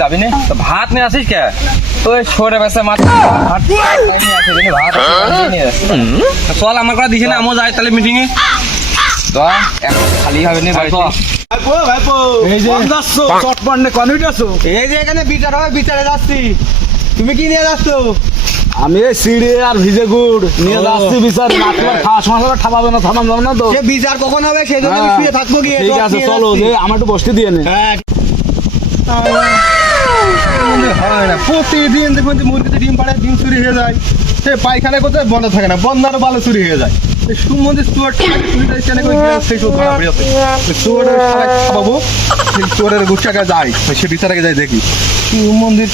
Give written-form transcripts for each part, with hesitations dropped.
যাবি না ভাত নিয়ে আসিস কে ওই সরে বেসে মাছ ভাত চল আমার কথা দিছে না আমও যাই তাহলে মিটিং এ খালি হবে না এখানে বিচার হয় বিচারে যাচ্ছি। তুমি কি নিয়ে যাচ্ছ? আমি এই সিঁড়ি আর ভিজে গুড় নিয়ে যাচ্ছি বিচার খাওয়ার সময় ঠাপাবে না থামান যাবে না তো সে বিচার কখন হবে সেই জন্য আমি শুয়ে থাকবো গিয়ে। ঠিক আছে চলো যে আমার একটু বসতে দিয়ে নে। হয় না প্রতিদিন দেখবেন যে মুরগিতে ডিম পাড়ে ডিম চুরি হয়ে যায়, সে পায়খানা কোথায় বন্ধ থাকে না, বন্ধারও ভালো চুরি হয়ে যায়। সুমন্দির চুয়ার সেই সব ধরা পড়েছে চুয়ারের খাওয়াবো, সেই চুয়ারের গুচ্ছাকে যায় সে বিচারাকে যায় দেখি সুমন্দির।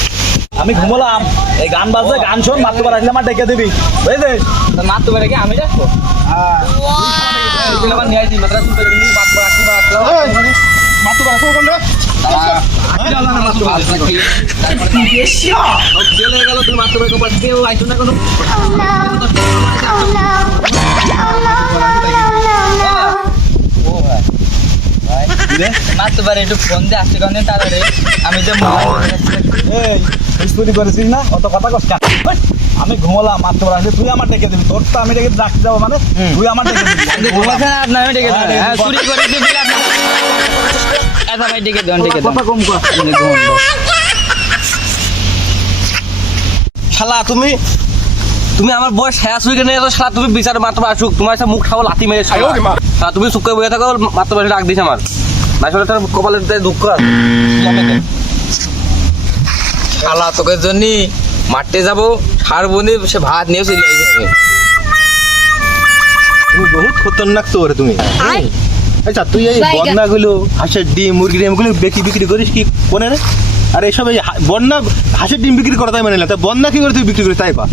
আমি ঘুমলাম এই গান বাজছে গান শোন মাত্র বার আসলে আমার ডেকে দিবি বুঝলি মাত্র বেড়ে গিয়ে আমি যাবো নিয়ে আসি মাত্র মাত্র একটু ফোন দিয়ে আসছে কারণে তাড়াতাড়ি আমি যে স্তুতি করেছিস না অত কথা কষ্ট আমি ঘুমলাম মাত্র বার আসলে তুই আমার ডেকে দিবি তোর তো আমি ডেকে রাখতে যাবো মানে তুই আমার ডেকে দিবি আপনার আমি ডেকে চুরি করে ডেকে দেন ডেকে কথা কম কর শালা তুমি তুমি আমার বয়স হ্যাঁ শুই কেন শালা তুমি বিচার মাত্র আসুক তোমার সাথে মুখ খাবো লাথি মেরে শালা তুমি চুপ করে বসে থাকো মাত্র বসে ডাক দিস আমার আসলে তার কপালের দুঃখ আছে শালা তোকে জন্য মাঠে যাবো সারবনি সে ভাত নিয়ে চলে যাবে। তুমি বহুত খতরনাক তো তুমি। আচ্ছা তুই এই বন্যাগুলো হাঁসের ডিম মুরগির ডিমগুলো বিক্রি করিস কি কোনে রে? আর এসব এই বন্যা হাঁসের ডিম বিক্রি করা তাই মানে না, তাই বন্যা কি করে তুই বিক্রি করিস তাই পা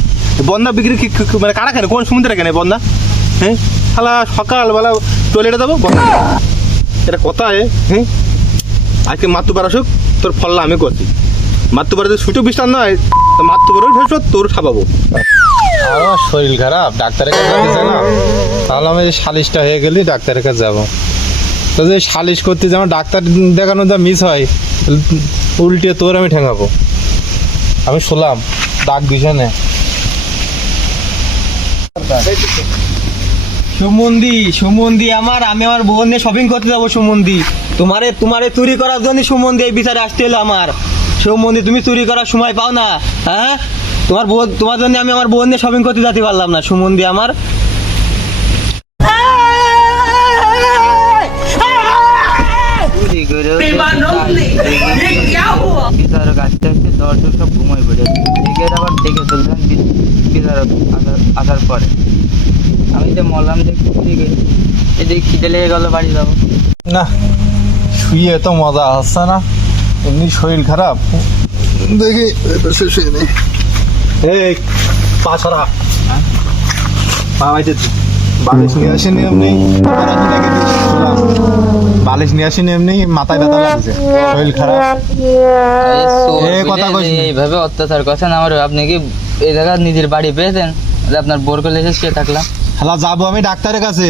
বন্যা বিক্রি কি মানে কারা কেন কোন সমুদ্রে কেন বন্যা? হ্যাঁ শালা সকালবেলা টয়লেটে যাবো বন্যা এটা কথা হ্যাঁ আজকে মাতৃবার আসুক তোর ফল্লা আমি করছি মাতৃবার যদি সুযোগ বিশ্বাস নয় তো মাতৃবারও ভেসো তোর খাবাবো। আমার শরীর খারাপ ডাক্তারের কাছে যেতে না, তাহলে আমি সালিশটা হয়ে গেলে ডাক্তারের কাছে যাবো। তো যে সালিশ করতে যেমন ডাক্তার দেখানো যা মিস হয় উল্টে তোর আমি ঠেঙাবো। আমি শুনলাম ডাক দিছে না সুমন্দি আমার আমি আমার বোন নিয়ে শপিং করতে যাবো। সুমন্দি তোমারে চুরি করার জন্য সুমন্দি এই বিচারে আসতে এলো আমার। সুমন্দি তুমি চুরি করার সময় পাও না? হ্যাঁ তোমার জন্য আমি আমার বোন নিয়ে শপিং করতে যেতে পারলাম না। সুমন্দি আমার দর্শক সব ঘুমাই পড়ে আবার ডেকে চলছেন বিচারক আসার পরে আমি যে মরলাম এদিকে খিদে লেগে গেল বাড়ি যাবো না, শুয়ে তো মজা হচ্ছে না, এমনি শরীর খারাপ। দেখি এই পা ছড়া পা বাইতে বালিশ নিয়ে আসেনি এমনি বালিশ নিয়ে আসেনি এমনি মাথায় ব্যথা লাগছে শরীর খারাপ কথা এইভাবে অত্যাচার করছেন আমার। আপনি কি এই জায়গা নিজের বাড়ি পেয়েছেন আপনার বোর করে এসে শুয়ে থাকলাম? হ্যালো যাবো আমি ডাক্তারের কাছে,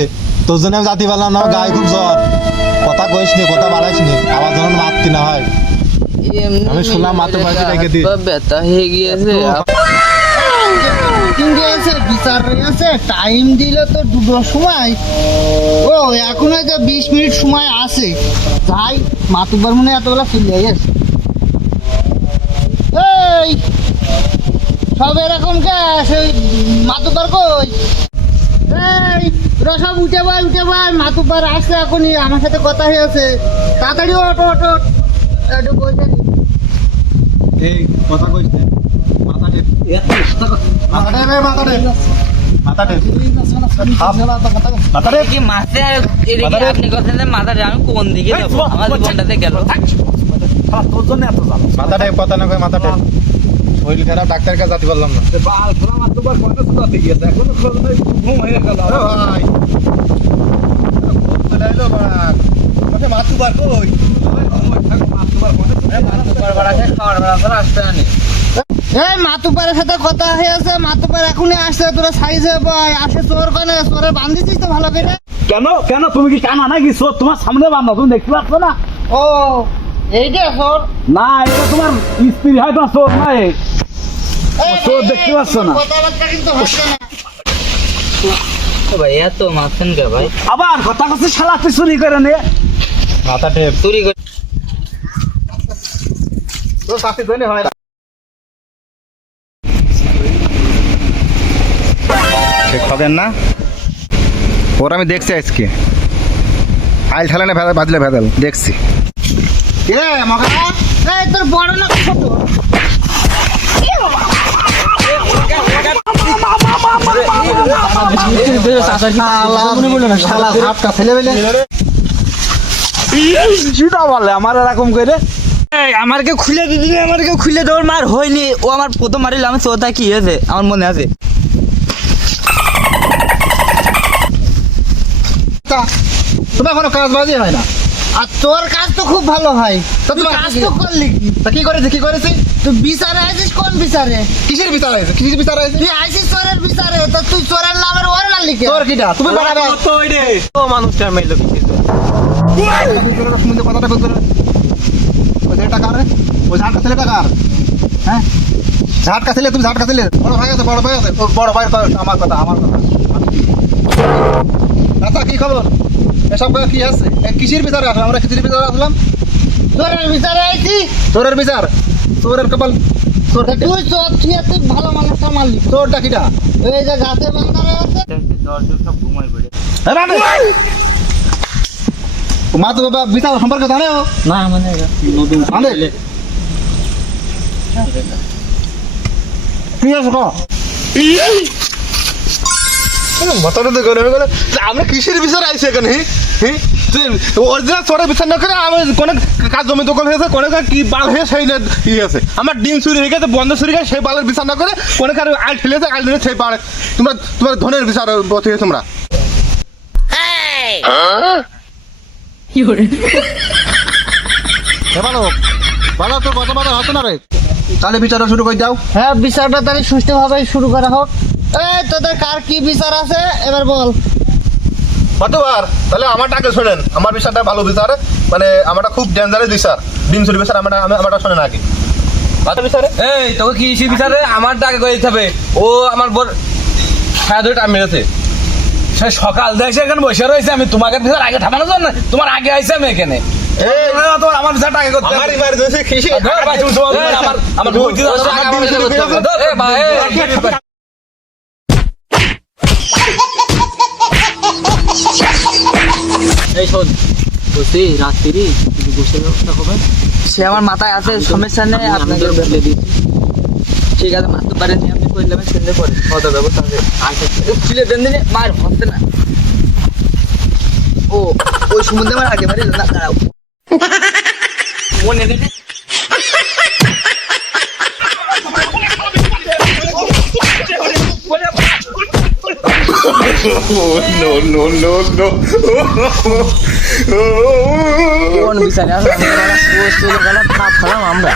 তোর জন্য আমি জাতি পারলাম না, গায়ে খুব জ্বর, কথা কইস নি কথা বাড়াইস নি আবার যেন মারতি না হয়। আমি শুনলাম মাত্র পাশে রেখে দিই ব্যথা হয়ে গিয়েছে বিচার হয়েছে টাইম দিল তো 2টার সময়। ও এখন হয়তো 20 মিনিট সময় আছে, যাই মাতুবার মনে এতগুলা চলে গেছে। এই সব এরকম কে সেই মাতুবার কই? এই তোরা সব উঠে ভাই মাতুবার আসছে এখনই, আমার সাথে কথা হয়েছে, তাড়াতাড়ি অটো একটু বসে এই কথা কইস না আপনি কথা মাথাটা আমি কোন দিকে যাবো আমার জীবনটাতে গেল তোর জন্য এত জানো মাথাটা কথা না কই মাথাটা শরীর খারাপ ডাক্তারের কাছে যেতে পারলাম না। বাল খোলা মাত্রবার কয়টা সুতাতে গিয়েছে এখন ঘুম হয়ে গেল ভাই চলে এলো বাড়া ওকে মাতুবার কই এই মাতুপারের সাথে কথা হয়েছে, মাতুপার এখনই আসছে, তোরা সাইজে ভাই আসে চোর কানে চোরে বান্ধিছিস তো ভালো করে। কেন কেন তুমি কি কানা নাকি চোর তোমার সামনে বান্ধা তুমি দেখতে পাচ্ছ না? ও এইটা সর না এটা তোমার স্ত্রী হয়তো চোর নাই, চোর দেখতে পাচ্ছ না। কথাবার্তা কিন্তু হচ্ছে না। ভাই এত মারছেন কে ভাই? আবার কথা কথা শালা তুই চুরি করে নে। মাথা টেপ চুরি করে তো শাস্তি দইলে হয় না। খাবেন না ওর আমি দেখছি আজকে আইল ঠালে না বাজলে ভেদাল দেখছি। কিরে মগা এই তোর বড় না ছোট? শালা হাতটা ছেলে বেলে সেটা বলে আমার এরকম করে আমাকে খুলে দিবি, আমাকে খুলে দেওয়ার মার হয়নি। ও আমার প্রথম মারিল, আমি চোরটা কি হয়েছে আমার মনে আছে। তোমার কোনো কাজ বাজি হয় না। আর তোর কাজ তো খুব ভালো হয়, তুই কাজ তো করলি কি? তা কি করেছি কি করেছি? তুই বিচারে আইছিস কোন বিচারে? কিসের বিচার আছে কিসের বিচার আছে? তুই আইছিস চোরের বিচারে, তো তুই চোরের নামের ওর না লিখে তোর কিটা তুমি বাড়াবে ও মানুষটার মাইলো কি শুনতে কথাটা বলতে ওই ছেলেটা কার রে? ওই ঝাটকা ছেলেটা কার? হ্যাঁ ঝাটকা ছেলে তুমি ঝাটকা ছেলে বড় ভাই আছে বড় ভাই আছে ও বড় ভাই আমার কথা দাদা কি খবর এসব কি আছে কিসের বিচারে আসলাম আমরা কিসের বিচারে আসলাম? চোরের বিচারে আইছি। চোরের বিচার চোরের কপাল চোর তা তুই চোর, তুই ভালো মানুষটা মারলি। চোর ডাকিটা এই যে গাছে বাঁধানো আছে, মা তো বাবা বিচার সম্পর্কে জানে ও না মানে জানে কি আছে ক মাথাটা তো গরমে গেল আমরা কিসের বিচার আইছি এখানে অরিজিনাল চোরের বিচার না করে আমি কোন কাজ জমি দখল হয়েছে কোন কি বাল হয়ে সেই ই আছে আমার ডিম চুরি হয়ে গেছে বন্ধ চুরি গেছে সেই বালের বিচার না করে কোন কার আল ঠেলেছে আল ঠেলে সেই বাল তোমার তোমার ধনের বিচার বসে তোমরা ভালো ভালো তোর কথা বার্তা হতো না রে তাহলে বিচারটা শুরু করে দাও। হ্যাঁ বিচারটা তাহলে সুষ্ঠুভাবে শুরু করা হোক। এই তোদের কার কি বিচার আছে এবার বল। কতবার তাহলে আমারটা আগে শোনেন আমার বিচারটা ভালো বিচার মানে আমারটা খুব ডেঞ্জারাস বিচার ডিম চুরি বিচার আমারটা শোনেন আগে বিচারে এই তোকে কি সে বিচারে আমার আগে করে দিতে হবে। ও আমার বোর সাড়ে দুটো টাইম মেরেছে, সে সকাল দেখে এখানে বসে রয়েছে। আমি তোমাকে বিচার আগে থামানোর জন্য তোমার আগে আইসি আমি এখানে। তোমার আমার বিচারটা আগে করতে আমারই বাড়ি দোষে কিসে আমার বুদ্ধি আছে, আমার ডিম চুরি করে দিতে হবে। এ ভাই এই শোন বলছি রাত্রি বসে ব্যবস্থা হবে। সে আমার মাথায় আছে, সমস্যা নেই, আপনাকে বলে দিচ্ছি। ঠিক আছে মারতে পারেন আপনি করলে আমি সেন্ডে পরে খাওয়া ব্যবস্থা আছে। আচ্ছা ছিলে দেন দিনে মার হচ্ছে না। ও ওই সম্বন্ধে আমার আগে বাড়ি না দাঁড়াও মনে নেই। কোন বিচারে আমরা